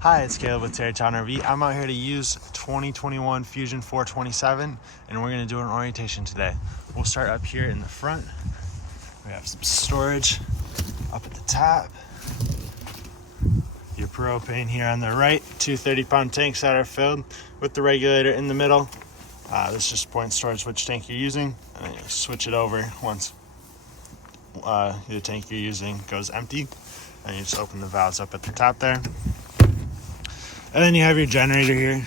Hi, it's Caleb with Terrytown RV. I'm out here to use 2021 Fuzion 427, and we're going to do an orientation today. We'll start up here in the front. We have some storage up at the top. Your propane here on the right. Two 30-pound tanks that are filled with the regulator in the middle. This just points towards which tank you're using, and then you switch it over once the tank you're using goes empty. And you just open the valves up at the top there. And then you have your generator here,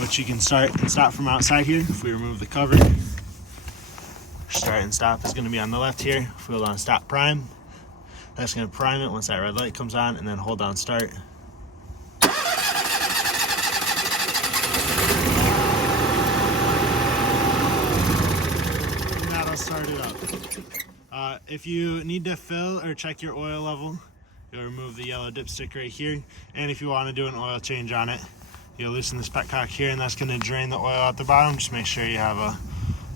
which you can start and stop from outside here. If we remove the cover, start and stop is going to be on the left here. If we hold on stop prime, that's going to prime it once that red light comes on, and then hold on start. And that'll start it up. If you need to fill or check your oil level, you'll remove the yellow dipstick right here, and if you want to do an oil change on it, you'll loosen this petcock here, and that's going to drain the oil out the bottom. Just make sure you have a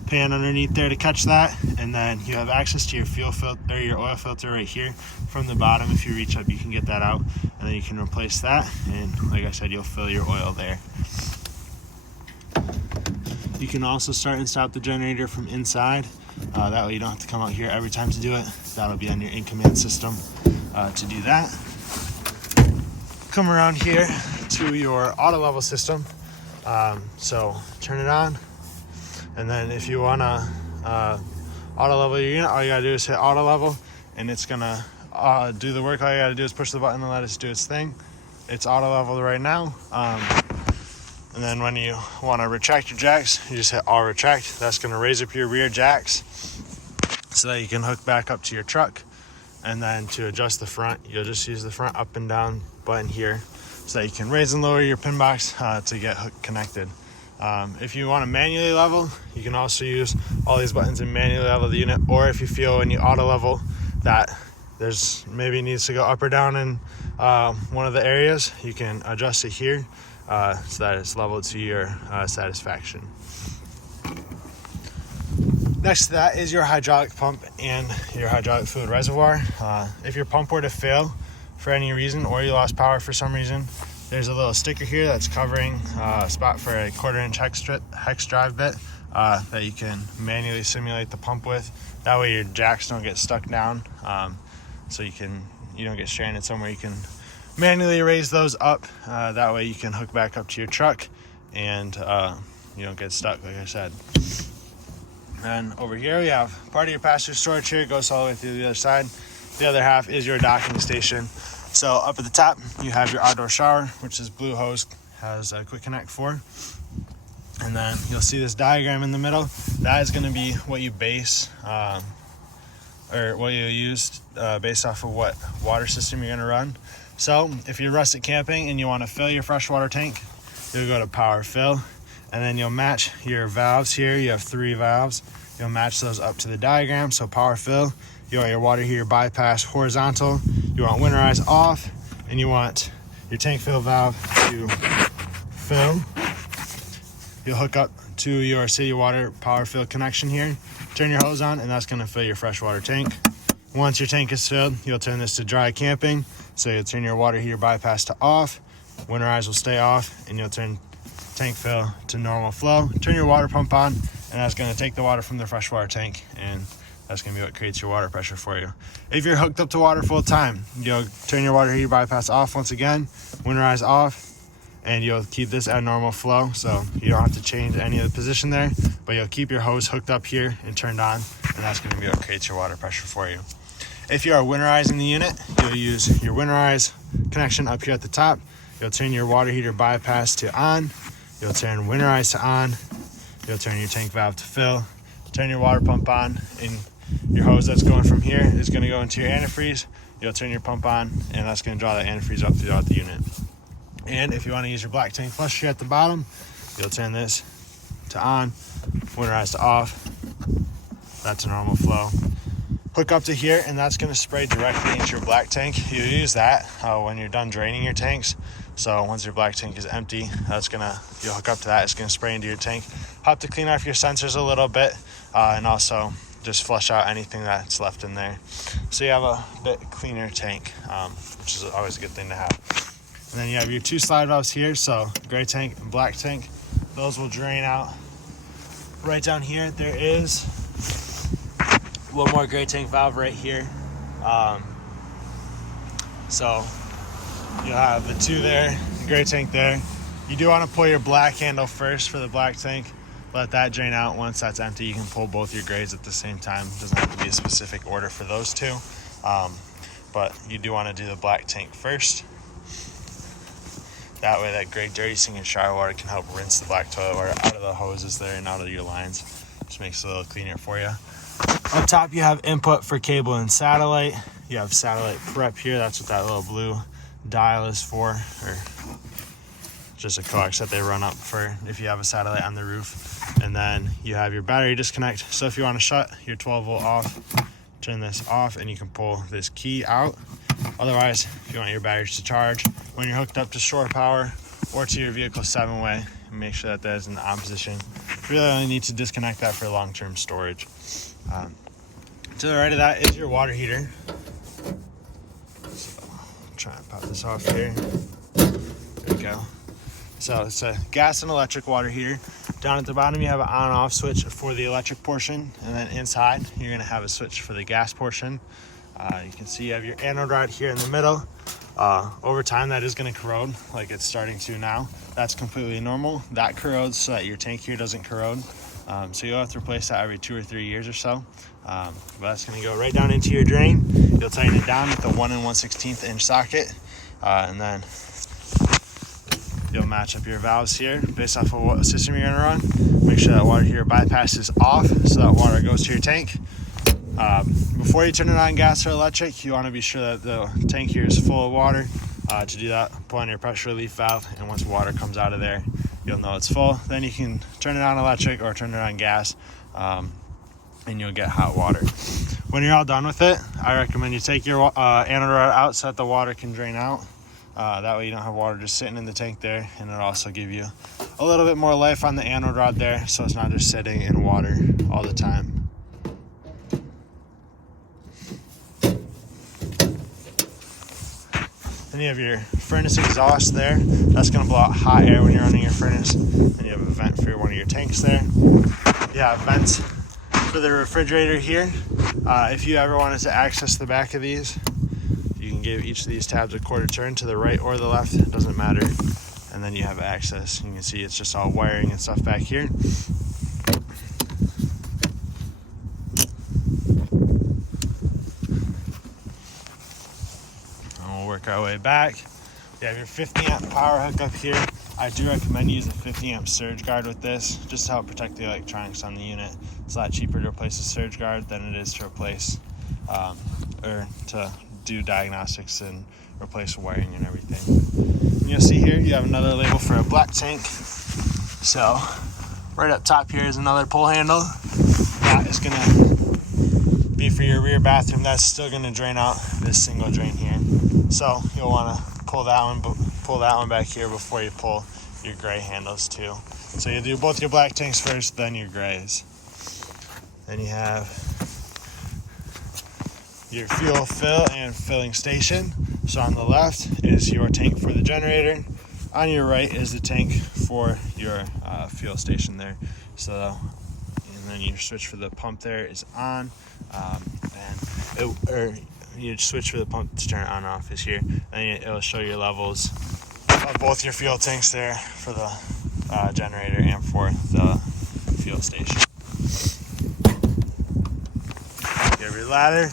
pan underneath there to catch that, and then you have access to your fuel filter or your oil filter right here from the bottom. If you reach up, you can get that out, and then you can replace that, and like I said, you'll fill your oil there. You can also start and stop the generator from inside. That way you don't have to come out here every time to do it. That'll be on your in-command system. To do that, come around here to your auto level system. So turn it on, and then if you want to auto level your unit, all you gotta do is hit auto level, and it's gonna do the work. All you gotta do is push the button and let it do its thing. It's auto leveled right now. And then when you want to retract your jacks, you just hit all retract. That's gonna raise up your rear jacks so that you can hook back up to your truck. And then to adjust the front, you'll just use the front up and down button here so that you can raise and lower your pin box to get hook connected. If you want to manually level, you can also use all these buttons and manually level the unit, or if you feel when you auto level that there's maybe needs to go up or down in one of the areas, you can adjust it here so that it's leveled to your satisfaction. Next to that is your hydraulic pump and your hydraulic fluid reservoir. If your pump were to fail for any reason, or you lost power for some reason, there's a little sticker here that's covering a spot for a 1/4-inch hex drive bit that you can manually simulate the pump with. That way your jacks don't get stuck down, so you don't get stranded somewhere. You can manually raise those up. That way you can hook back up to your truck and you don't get stuck, like I said. And over here we have part of your passenger storage here. It goes all the way through the other side. The other half is your docking station. So up at the top you have your outdoor shower, which is blue hose, has a quick connect for. And then you'll see this diagram in the middle. That is going to be what you base or what you use based off of what water system you're going to run. So if you're rustic camping and you want to fill your freshwater tank, you'll go to power fill. And then you'll match your valves here. You have 3 valves. You'll match those up to the diagram. So power fill, you want your water heater bypass horizontal. You want winterize off, and you want your tank fill valve to fill. You'll hook up to your city water power fill connection here. Turn your hose on, and that's going to fill your freshwater tank. Once your tank is filled, you'll turn this to dry camping. So you'll turn your water heater bypass to off. Winterize will stay off, and you'll turn tank fill to normal flow. Turn your water pump on, and that's going to take the water from the freshwater tank, and that's going to be what creates your water pressure for you. If you're hooked up to water full time, you'll turn your water heater bypass off once again, winterize off, and you'll keep this at normal flow, so you don't have to change any of the position there, but you'll keep your hose hooked up here and turned on, and that's going to be what creates your water pressure for you. If you are winterizing the unit, you'll use your winterize connection up here at the top. You'll turn your water heater bypass to on. You'll turn winterize to on. You'll turn your tank valve to fill. Turn your water pump on, and your hose that's going from here is going to go into your antifreeze. You'll turn your pump on, and that's going to draw that antifreeze up throughout the unit. And if you want to use your black tank flush here at the bottom, you'll turn this to on, winterize to off. That's a normal flow. Hook up to here, and that's going to spray directly into your black tank. You use that when you're done draining your tanks. So once your black tank is empty, you'll hook up to that. It's going to spray into your tank. Have to clean off your sensors a little bit, and also just flush out anything that's left in there. So you have a bit cleaner tank, which is always a good thing to have. And then you have your two slide valves here, so gray tank and black tank. Those will drain out. Right down here, there is one more gray tank valve right here. So you'll have the two there, the gray tank there. You do want to pull your black handle first for the black tank. Let that drain out. Once that's empty, you can pull both your grays at the same time. It doesn't have to be a specific order for those two. But you do want to do the black tank first. That way that gray dirty sink and shower water can help rinse the black toilet water out of the hoses there and out of your lines. Just makes it a little cleaner for you. Up top you have input for cable and satellite. You have satellite prep here. That's what that little blue dial is for, or just a coax that they run up for if you have a satellite on the roof. And then you have your battery disconnect. So if you want to shut your 12 volt off, turn this off and you can pull this key out. Otherwise, if you want your batteries to charge when you're hooked up to shore power or to your vehicle 7-way, make sure that that is in the on position. You really only need to disconnect that for long-term storage. To the right of that is your water heater. So try and pop this off here. There we go. So it's a gas and electric water heater. Down at the bottom you have an on off switch for the electric portion, and then inside you're going to have a switch for the gas portion. You can see you have your anode rod here in the middle. Over time that is going to corrode like it's starting to now. That's completely normal. That corrodes so that your tank here doesn't corrode. So you'll have to replace that every 2 or 3 years or so. But that's going to go right down into your drain. You'll tighten it down with the 1 1/16 inch socket, and then you'll match up your valves here based off of what system you're going to run. Make sure that water heater bypass is off so that water goes to your tank. Before you turn it on gas or electric, you want to be sure that the tank here is full of water. To do that, pull on your pressure relief valve, and once water comes out of there, you'll know it's full. Then you can turn it on electric or turn it on gas, and you'll get hot water. When you're all done with it, I recommend you take your anode rod out so that the water can drain out. That way you don't have water just sitting in the tank there, and it'll also give you a little bit more life on the anode rod there, so it's not just sitting in water all the time. Then you have your furnace exhaust there. That's going to blow out hot air when you're running your furnace. Then you have a vent for one of your tanks there. You have vents for the refrigerator here. If you ever wanted to access the back of these, you can give each of these tabs a quarter turn to the right or the left. It doesn't matter. And then you have access. You can see it's just all wiring and stuff back here. Work our way back. You have your 50 amp power hookup here. I do recommend using a 50 amp surge guard with this, just to help protect the electronics on the unit. It's a lot cheaper to replace a surge guard than it is to replace or to do diagnostics and replace wiring and everything. And you'll see here you have another label for a black tank. So right up top here is another pull handle. That is going to be for your rear bathroom. That's still going to drain out this single drain here. So you'll want to pull that one back here before you pull your gray handles too. So you do both your black tanks first, then your grays. Then you have your fuel fill and filling station. So on the left is your tank for the generator. On your right is the tank for your fuel station there. So, and then your switch for the pump there is on, you switch for the pump to turn it on and off is here. And it'll show your levels of both your fuel tanks there for the generator and for the fuel station. You have your ladder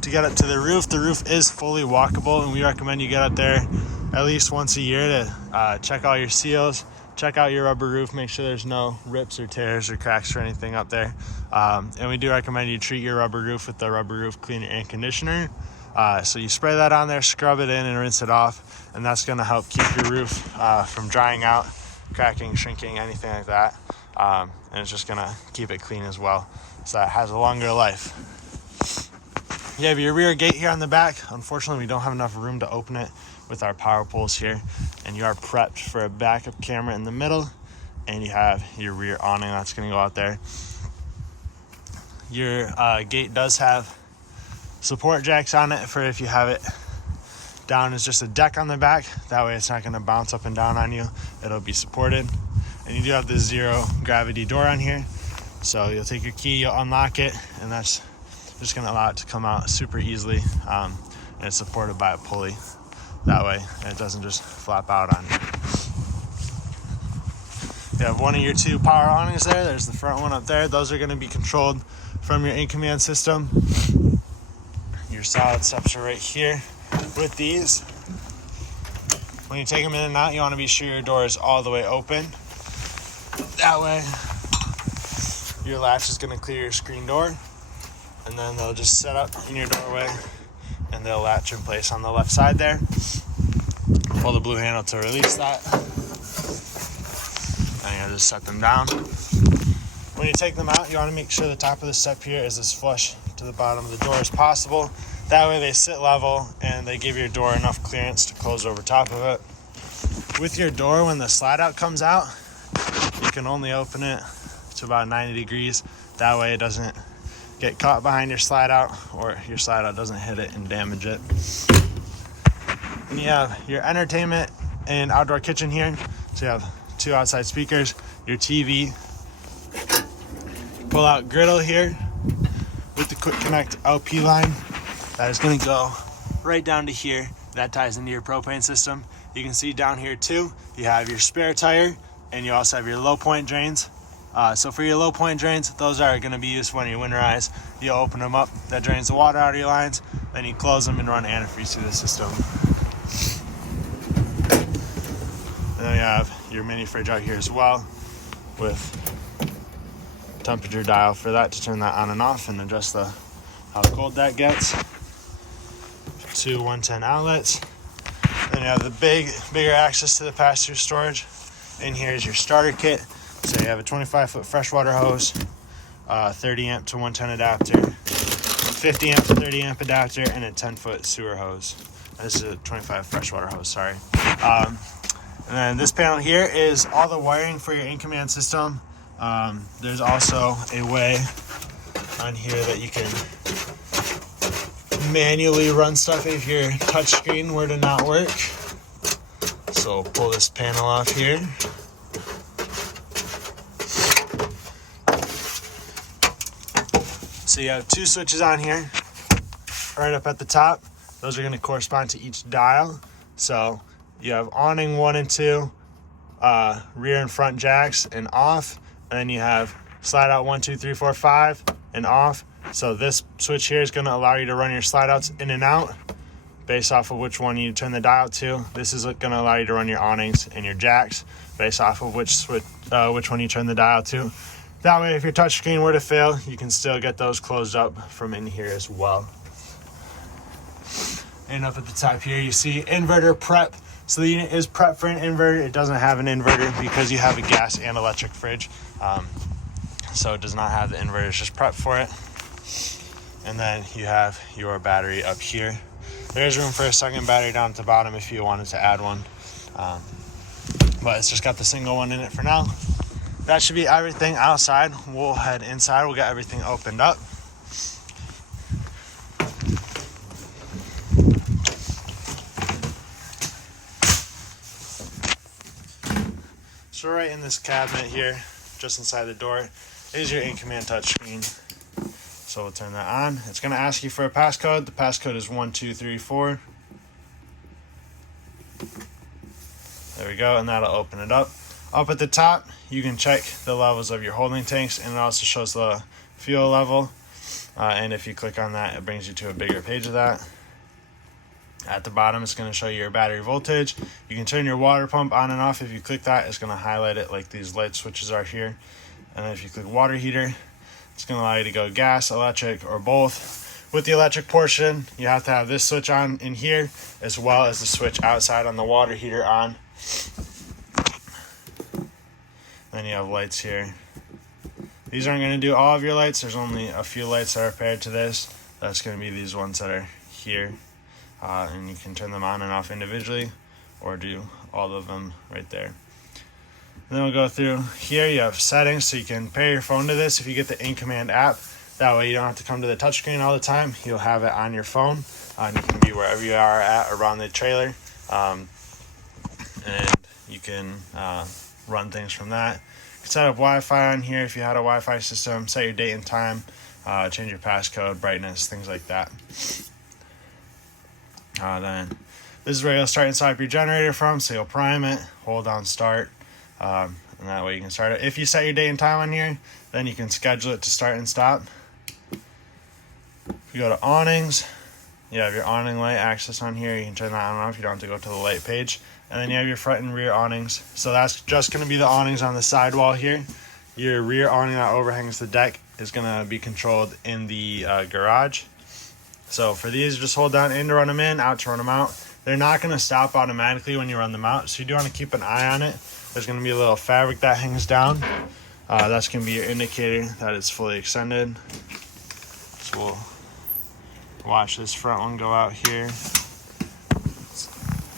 to get up to the roof. The roof is fully walkable, and we recommend you get up there at least once a year to check all your seals, check out your rubber roof, make sure there's no rips or tears or cracks or anything up there. And we do recommend you treat your rubber roof with the rubber roof cleaner and conditioner. So you spray that on there, scrub it in and rinse it off, and that's going to help keep your roof from drying out, cracking, shrinking, anything like that. And it's just going to keep it clean as well, so that it has a longer life. You have your rear gate here on the back. Unfortunately, we don't have enough room to open it with our power poles here, and you are prepped for a backup camera in the middle, and you have your rear awning that's going to go out there. Your gate does have support jacks on it for if you have it Down is just a deck on the back. That way it's not going to bounce up and down on you. It'll be supported. And you do have the zero gravity door on here. So you'll take your key, you'll unlock it, and that's just going to allow it to come out super easily. And it's supported by a pulley. That way it doesn't just flap out on you. You have one of your two power awnings there. There's the front one up there. Those are going to be controlled from your in-command system. Your solid steps are right here with these. When you take them in and out, you want to be sure your door is all the way open. That way your latch is going to clear your screen door, and then they'll just set up in your doorway and they'll latch in place on the left side there. Pull the blue handle to release that, and you'll just set them down. When you take them out, you want to make sure the top of the step here is as flush to the bottom of the door as possible. That way they sit level and they give your door enough clearance to close over top of it. With your door, when the slide out comes out, you can only open it to about 90 degrees. That way it doesn't get caught behind your slide out, or your slide out doesn't hit it and damage it. And you have your entertainment and outdoor kitchen here. So you have two outside speakers, your TV, pull out griddle here with the quick connect LP line. That is going to go right down to here. That ties into your propane system. You can see down here too, you have your spare tire, and you also have your low point drains. So for your low point drains, those are going to be used when you winterize. You open them up, that drains the water out of your lines, then you close them and run antifreeze through the system. And then you have your mini fridge out here as well, with temperature dial for that to turn that on and off and adjust how cold that gets. Two 110 outlets. Then you have the bigger access to the pass-through storage. In here is your starter kit. So you have a 25-foot freshwater hose, 30 amp to 110 adapter, 50 amp to 30 amp adapter, and a 10-foot sewer hose. This is a 25 freshwater hose, sorry. And then this panel here is all the wiring for your in-command system. There's also a way on here that you can manually run stuff if your touchscreen were to not work. So pull this panel off here. So you have two switches on here, right up at the top. Those are going to correspond to each dial. So you have awning 1 and 2, rear and front jacks and off, and then you have slide out 1, 2, 3, 4, 5 and off. So this switch here is going to allow you to run your slide outs in and out based off of which one you turn the dial to. This is going to allow you to run your awnings and your jacks based off of which one you turn the dial to. That way, if your touchscreen were to fail, you can still get those closed up from in here as well. And up at the top here, you see inverter prep. So the unit is prepped for an inverter. It doesn't have an inverter because you have a gas and electric fridge. So it does not have the inverter, it's just prepped for it. And then you have your battery up here. There's room for a second battery down at the bottom if you wanted to add one. But it's just got the single one in it for now. That should be everything outside. We'll head inside. We'll get everything opened up. So right in this cabinet here, just inside the door, is your in-command touchscreen. So we'll turn that on. It's going to ask you for a passcode. The passcode is 1234. There we go, and that'll open it up. Up at the top, you can check the levels of your holding tanks, and it also shows the fuel level. And if you click on that, it brings you to a bigger page of that. At the bottom, it's going to show you your battery voltage. You can turn your water pump on and off. If you click that, it's going to highlight it like these light switches are here. And then if you click water heater, it's going to allow you to go gas, electric, or both. With the electric portion, you have to have this switch on in here, as well as the switch outside on the water heater on. Then you have lights here. These aren't going to do all of your lights. There's only a few lights that are paired to this. That's going to be these ones that are here. And you can turn them on and off individually, or do all of them right there. And then we'll go through here. You have settings, so you can pair your phone to this if you get the in-command app. That way you don't have to come to the touchscreen all the time. You'll have it on your phone, and you can be wherever you are at around the trailer, and you can run things from that. You can set up Wi-Fi on here if you had a Wi-Fi system, set your date and time, change your passcode, brightness, things like that. Then this is where you'll start and stop your generator from, so you'll prime it, hold down start, and that way you can start it. If you set your date and time on here, then you can schedule it to start and stop. If you go to awnings, you have your awning light access on here. You can turn that on and off. You don't have to go to the light page. And then you have your front and rear awnings. So that's just going to be the awnings on the sidewall here. Your rear awning that overhangs the deck is going to be controlled in the garage. So for these, just hold down in to run them in, out to run them out. They're not going to stop automatically when you run them out, so you do want to keep an eye on it. There's going to be a little fabric that hangs down. That's going to be your indicator that it's fully extended. So we'll watch this front one go out here. It's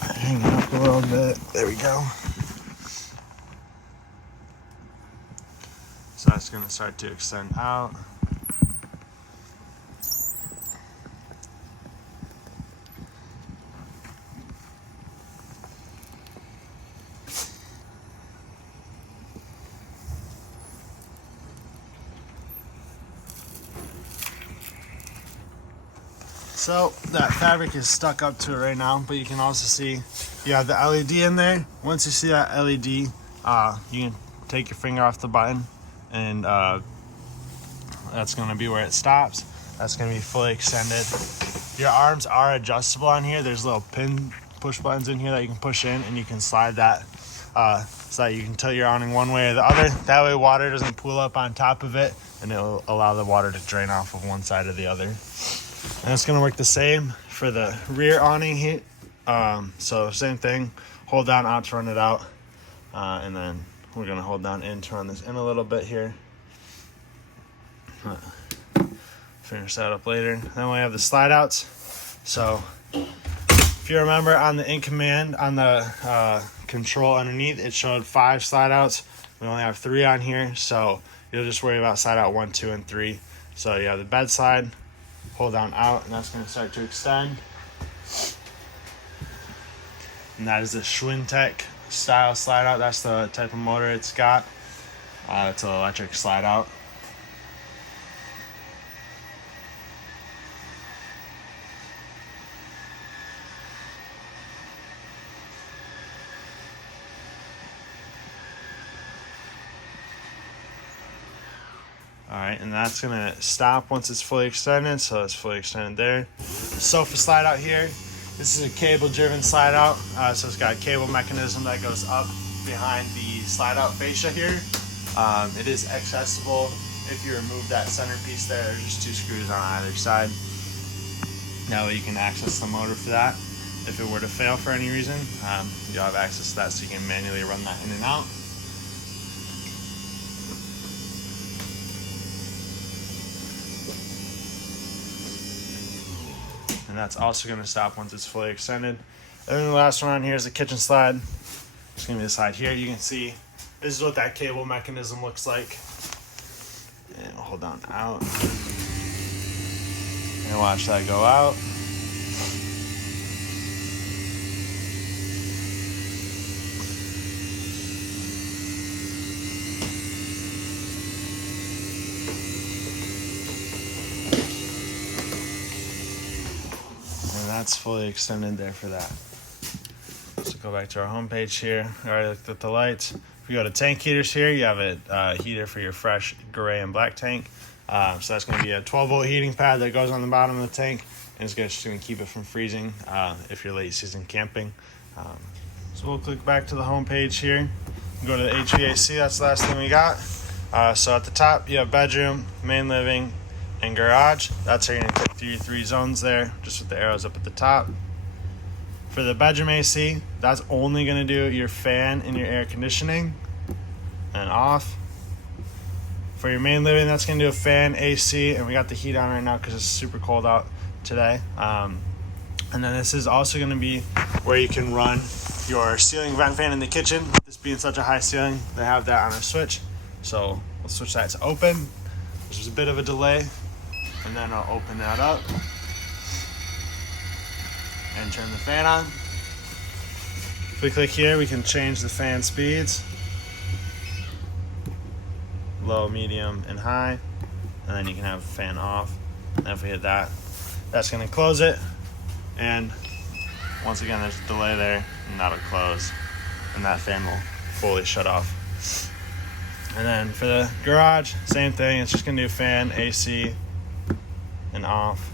hanging up a little bit. There we go. So that's going to start to extend out. So that fabric is stuck up to it right now, but you can also see you have the LED in there. Once you see that LED, you can take your finger off the button, and that's going to be where it stops. That's going to be fully extended. Your arms are adjustable on here. There's little pin push buttons in here that you can push in, and you can slide that so that you can tilt your awning one way or the other. That way water doesn't pool up on top of it, and it will allow the water to drain off of one side or the other. And it's going to work the same for the rear awning here. So same thing, hold down out to run it out, and then we're going to hold down in to run this in a little bit here. Finish that up later. Then we have the slide outs. So if you remember on the in command on the control underneath, it showed 5 slide outs. We only have 3 on here, so you'll just worry about slide out 1, 2, and 3. So you have the bed slide, hold down out, and that's going to start to extend. And that is the Schwintech style slide out. That's the type of motor it's got. It's an electric slide out. Alright, and that's going to stop once it's fully extended, so it's fully extended there. Sofa slide out here. This is a cable driven slide out, so it's got a cable mechanism that goes up behind the slide out fascia here. It is accessible if you remove that centerpiece there. There's just 2 screws on either side. Now you can access the motor for that. If it were to fail for any reason, you'll have access to that, so you can manually run that in and out. And that's also going to stop once it's fully extended. And then the last one on here is the kitchen slide. It's going to be the side here. You can see this is what that cable mechanism looks like. And we'll hold down out. And watch that go out. That's fully extended there for that. So go back to our home page here. I already looked at the lights. If you go to tank heaters here, you have a heater for your fresh gray and black tank. So that's going to be a 12-volt heating pad that goes on the bottom of the tank, and it's just going to keep it from freezing if you're late season camping. So we'll click back to the home page here. Go to the HVAC. That's the last thing we got. So at the top, you have bedroom, main living, and garage. That's how you're going to click through your 3 zones there, just with the arrows up at the top. For the bedroom AC, that's only going to do your fan and your air conditioning and off. For your main living, that's going to do a fan, AC, and we got the heat on right now because it's super cold out today. And then this is also going to be where you can run your ceiling vent fan in the kitchen. This being such a high ceiling, they have that on a switch. So we'll switch that to open. There's a bit of a delay and then I'll open that up and turn the fan on. If we click here, we can change the fan speeds, low, medium, and high, and then you can have the fan off. And if we hit that, that's going to close it, and once again there's a delay there, and that'll close, and that fan will fully shut off. And then for the garage, same thing. It's just going to do fan, AC, and off.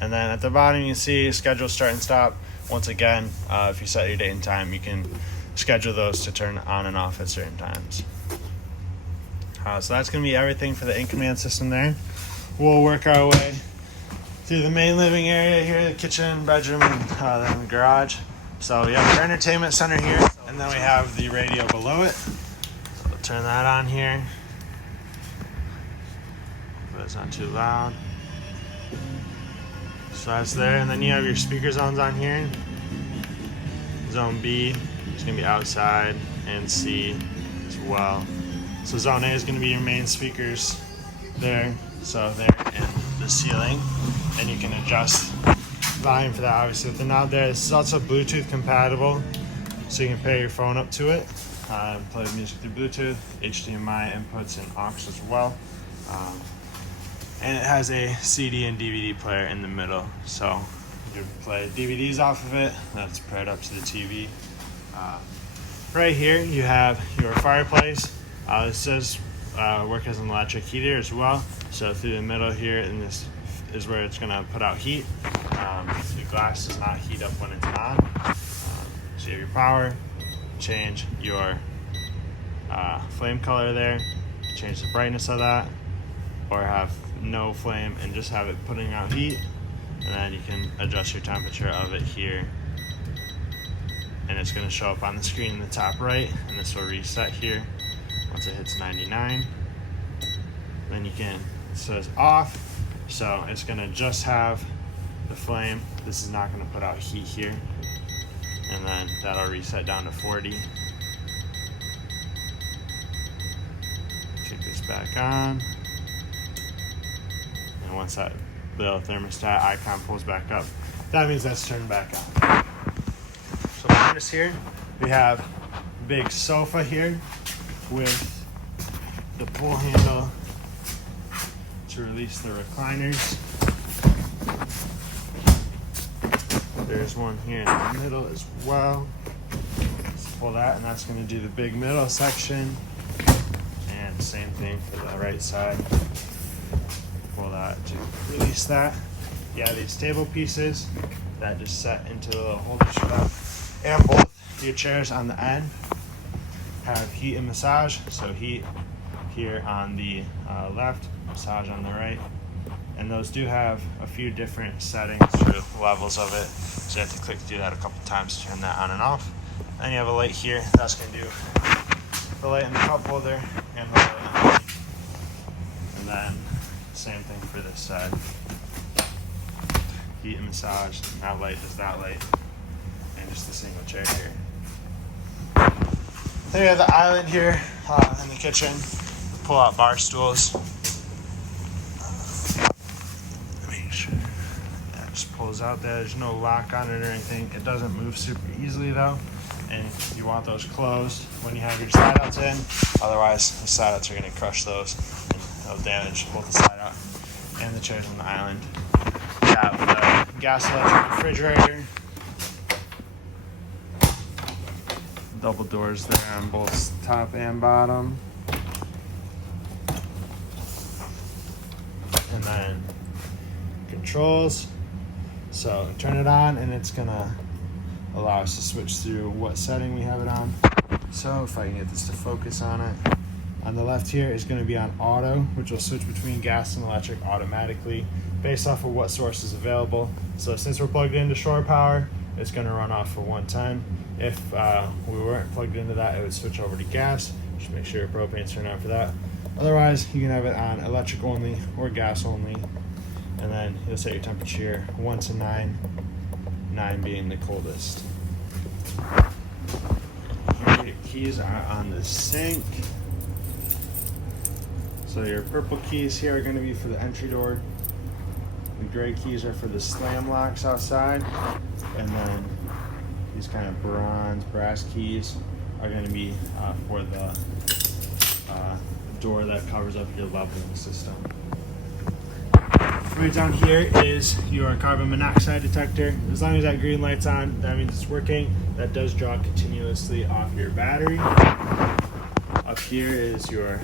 And then at the bottom you can see schedule start and stop. Once again, if you set your date and time, you can schedule those to turn on and off at certain times. So that's going to be everything for the in-command system there. We'll work our way through the main living area here, the kitchen, bedroom, and then the garage. So we have our entertainment center here, and then we have the radio below it. So we'll turn that on here, but it's not too loud. So that's there, and then you have your speaker zones on here. Zone B is going to be outside, and C as well. So zone A is going to be your main speakers there, so there, and the ceiling, and you can adjust volume for that obviously with the knob there. This is also Bluetooth compatible, so you can pair your phone up to it, play music through Bluetooth, HDMI inputs, and aux as well. And it has a CD and DVD player in the middle, so you play DVDs off of it. That's paired up to the TV. Right here you have your fireplace. This does work as an electric heater as well. So through the middle here, and this is where it's going to put out heat. The glass does not heat up when it's on. So you have your power, change your flame color there, change the brightness of that, or have no flame and just have it putting out heat, and then you can adjust your temperature of it here, and it's going to show up on the screen in the top right, and this will reset here once it hits 99. Then you can, it says off, so it's going to just have the flame. This is not going to put out heat here, and then that'll reset down to 40. Kick this back on. And once that little thermostat icon pulls back up, that means that's turned back on. So behind us here, we have a big sofa here with the pull handle to release the recliners. There's one here in the middle as well. Let's pull that, and that's going to do the big middle section. And same thing for the right side. Pull that to release that. Yeah, these table pieces that just set into the little holder strap, and both your chairs on the end have heat and massage. So heat here on the left, massage on the right, and those do have a few different settings for levels of it, so you have to click through that a couple times to turn that on and off. Then you have a light here that's going to do the light in the cup holder and the light underneath. And then same thing for this side. Heat and massage, that light does that light, and just a single chair here. Then we have the island here in the kitchen. Pull out bar stools. Make sure that just pulls out there. There's no lock on it or anything. It doesn't move super easily though, and you want those closed when you have your slide outs in. Otherwise, the slide outs are going to crush those, and it'll damage both the slide out and the chairs on the island. We have the gas electric refrigerator. Double doors there on both top and bottom. And then controls. So turn it on, and it's gonna allow us to switch through what setting we have it on. So if I can get this to focus on it. On the left here is going to be on auto, which will switch between gas and electric automatically based off of what source is available. So since we're plugged into shore power, it's going to run off for 110. If we weren't plugged into that, it would switch over to gas. Just make sure your propane's turned on for that. Otherwise, you can have it on electric only or gas only. And then you'll set your temperature 1 to 9, 9 being the coldest. Here your keys are on the sink. So your purple keys here are going to be for the entry door. The gray keys are for the slam locks outside, and then these kind of brass keys are going to be for the door that covers up your leveling system. Right down here is your carbon monoxide detector. As long as that green light's on, that means it's working. That does draw continuously off your battery. Up here is your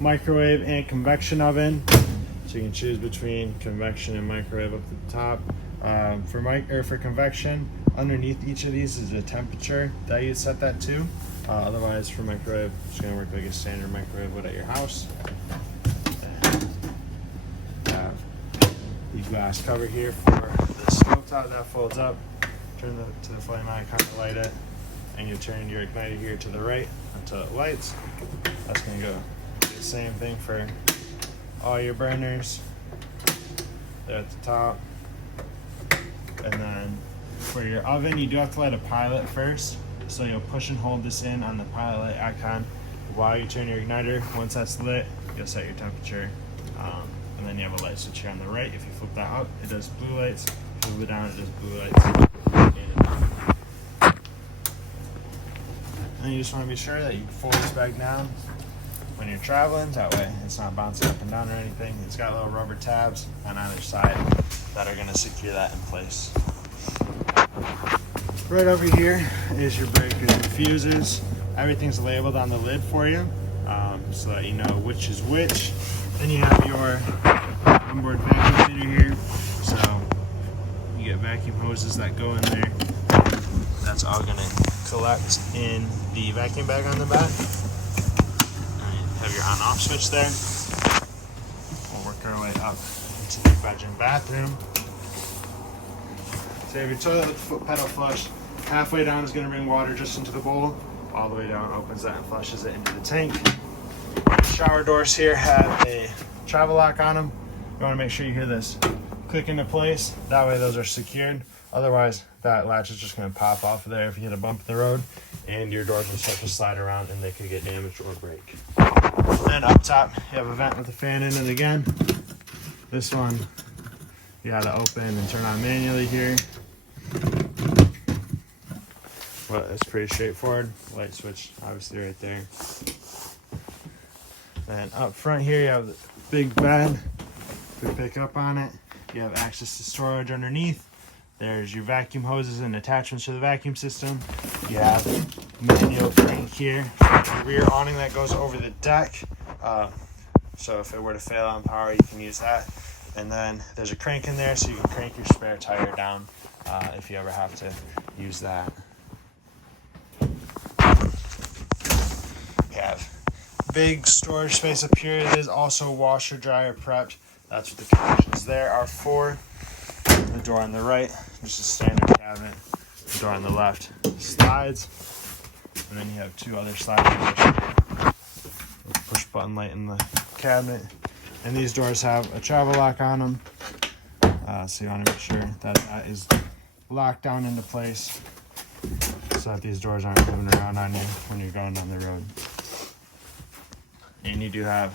microwave and convection oven. So you can choose between convection and microwave up at the top. For convection, underneath each of these is a temperature that you set that to. Otherwise, for microwave, it's going to work like a standard microwave would at your house. The glass cover here for the stove top that folds up. Turn to the flame icon to light it, and you turn your igniter here to the right until it lights. That's going to go the same thing for all your burners. They're at the top. And then for your oven, you do have to light a pilot first. So you'll push and hold this in on the pilot light icon while you turn your igniter. Once that's lit, you'll set your temperature. And then you have a light switch here on the right. If you flip that up, it does blue lights. If you move it down, it does blue lights. And you just want to be sure that you fold this back down when you're traveling. That way it's not bouncing up and down or anything. It's got little rubber tabs on either side that are going to secure that in place. Right over here is your breakers and fuses. Everything's labeled on the lid for you, so that you know which is which. Then you have your onboard vacuum cleaner here. So you get vacuum hoses that go in there. That's all going to collect in the vacuum bag on the back. And you have your on-off switch there. We'll work our way up into the bedroom bathroom. So you have your toilet with foot pedal flush. Halfway down is going to bring water just into the bowl. All the way down opens that and flushes it into the tank. Shower doors here have a travel lock on them. You want to make sure you hear this click into place. That way those are secured. Otherwise, that latch is just going to pop off of there if you hit a bump in the road, and your doors will start to slide around and they could get damaged or break. Then up top, you have a vent with a fan in it again. This one, you got to open and turn on manually here. But it's pretty straightforward. Light switch, obviously, right there. Then up front here, you have the big bed. We pick up on it. You have access to storage underneath. There's your vacuum hoses and attachments to the vacuum system. You have manual crank here for the rear awning that goes over the deck. So if it were to fail on power, you can use that. And then there's a crank in there so you can crank your spare tire down if you ever have to use that. You have big storage space up here. It is also washer dryer prepped. That's what the connections there are for. The door on the right, just a standard cabinet. The door on the left slides. And then you have two other sliders. Push button light in the cabinet. And these doors have a travel lock on them. So you want to make sure that that is locked down into place so that these doors aren't moving around on you when you're going down the road. And you do have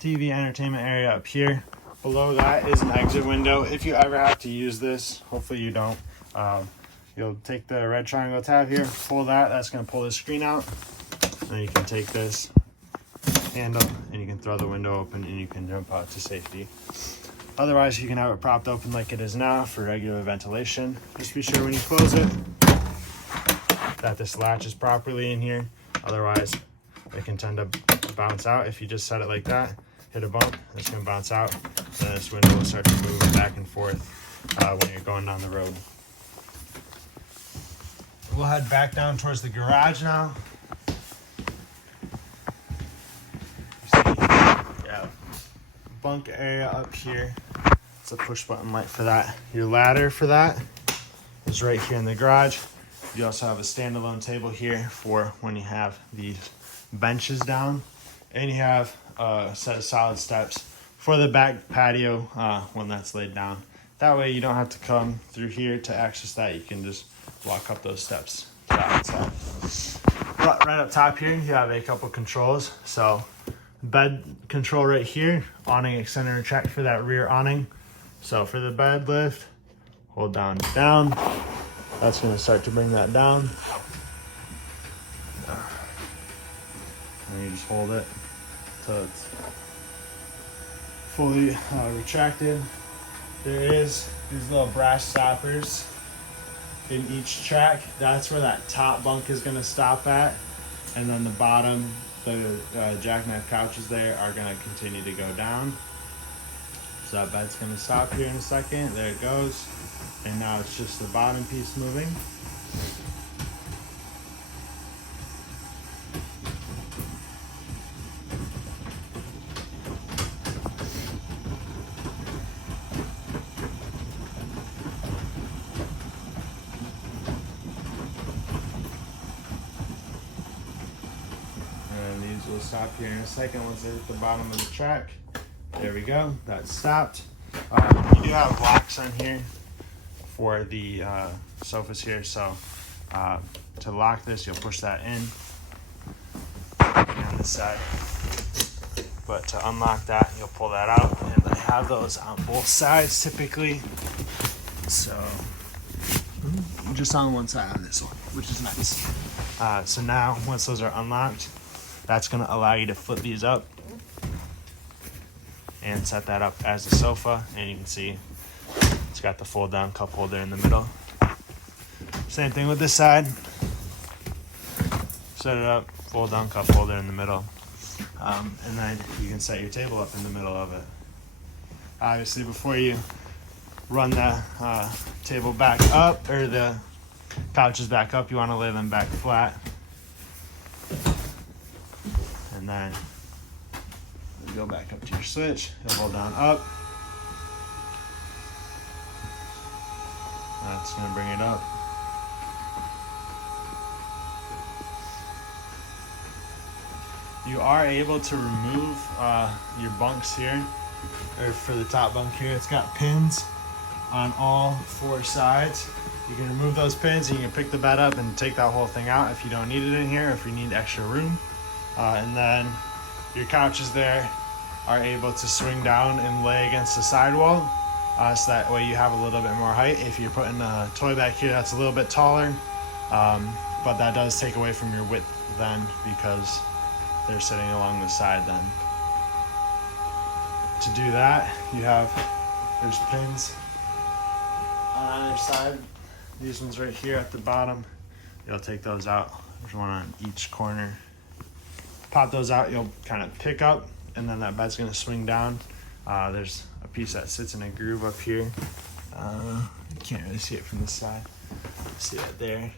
TV entertainment area up here. Below that is an exit window. If you ever have to use this, hopefully you don't, you'll take the red triangle tab here, pull that, that's going to pull the screen out. And you can take this handle and you can throw the window open and you can jump out to safety. Otherwise, you can have it propped open like it is now for regular ventilation. Just be sure when you close it that this latch is properly in here. Otherwise, it can tend to bounce out. If you just set it like that, hit a bump, it's going to bounce out. And this window will start to move back and forth when you're going down the road. We'll head back down towards the garage now. Yeah, bunk area up here. It's a push button light for that. Your ladder for that is right here in the garage. You also have a standalone table here for when you have these benches down, and you have a set of solid steps for the back patio when that's laid down. That way you don't have to come through here to access that. You can just walk up those steps to the outside. Right up top here, you have a couple controls. So bed control right here, awning extender and retract for that rear awning. So for the bed lift, hold down, down. That's gonna start to bring that down. And you just hold it till it's fully retracted. There is these little brass stoppers in each track. That's where that top bunk is gonna stop at. And then the bottom, the jackknife couches there are gonna continue to go down. So that bed's gonna stop here in a second. There it goes. And now it's just the bottom piece moving. And these will stop here in a second once they hit the bottom of the track. There we go, that's stopped. You do have locks on here for the sofas here, so to lock this, you'll push that in on this side. But to unlock that, you'll pull that out, and I have those on both sides typically. So just on one side on this one, which is nice. So now, once those are unlocked, that's gonna allow you to flip these up and set that up as a sofa. And you can see it's got the fold down cup holder in the middle. Same thing with this side. Set it up, fold down cup holder in the middle. And then you can set your table up in the middle of it. Obviously, before you run the table back up, or the couches back up, you want to lay them back flat. And then go back up to your switch, you'll hold down up. That's gonna bring it up. You are able to remove your bunks here, or for the top bunk here, it's got pins on all four sides. You can remove those pins and you can pick the bed up and take that whole thing out if you don't need it in here, if you need extra room. And then your couches there are able to swing down and lay against the sidewall, so that way you have a little bit more height. If you're putting a toy back here that's a little bit taller, but that does take away from your width then, because they're sitting along the side then. To do that, there's pins on either side. These ones right here at the bottom, you'll take those out. There's one on each corner. Pop those out, you'll kind of pick up, and then that bed's gonna swing down. There's a piece that sits in a groove up here. You can't really see it from this side. See it there?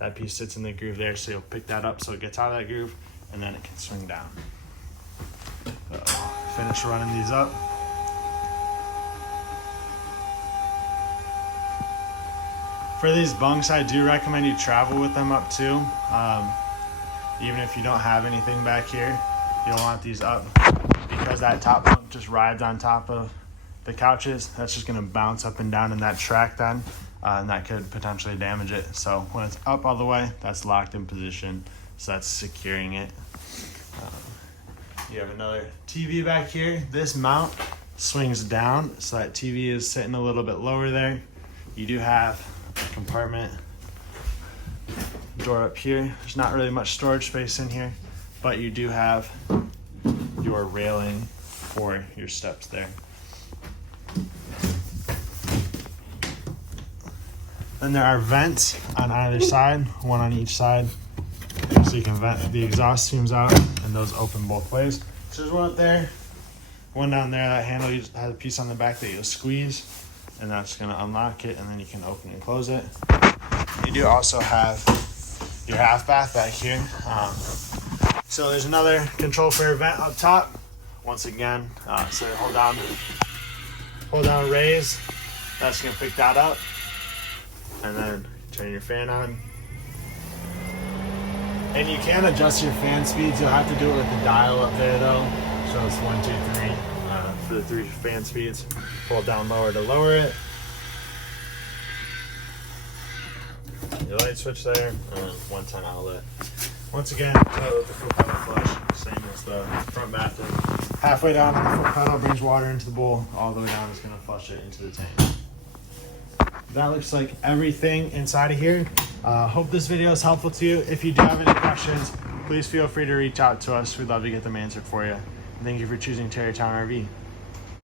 That piece sits in the groove there, so you'll pick that up so it gets out of that groove, and then it can swing down. Finish running these up. For these bunks, I do recommend you travel with them up too. Even if you don't have anything back here, you'll want these up, because that top bunk just rides on top of the couches. That's just gonna bounce up and down in that track then, and that could potentially damage it. So when it's up all the way, that's locked in position, so that's securing it. You have another TV back here. This mount swings down, so that TV is sitting a little bit lower there. You do have a compartment door up here. There's not really much storage space in here, but you do have your railing for your steps there. Then there are vents on either side, one on each side, so you can vent the exhaust fumes out, and those open both ways. So there's one up there, one down there. That handle has a piece on the back that you'll squeeze, and that's gonna unlock it, and then you can open and close it. You do also have your half bath back here. So there's another control for your vent up top. Once again, so hold down, raise. That's gonna pick that up, and then turn your fan on. And you can adjust your fan speeds. You'll have to do it with the dial up there though. So it's 1, 2, 3 for the 3 fan speeds. Hold down lower to lower it. Your light switch there, and then 110 outlet. Once again, with the full power flush, same as the front bathroom. Halfway down on the foot pedal brings water into the bowl. All the way down is going to flush it into the tank. That looks like everything inside of here. Hope this video is helpful to you. If you do have any questions, please feel free to reach out to us. We'd love to get them answered for you. And thank you for choosing Tarrytown RV.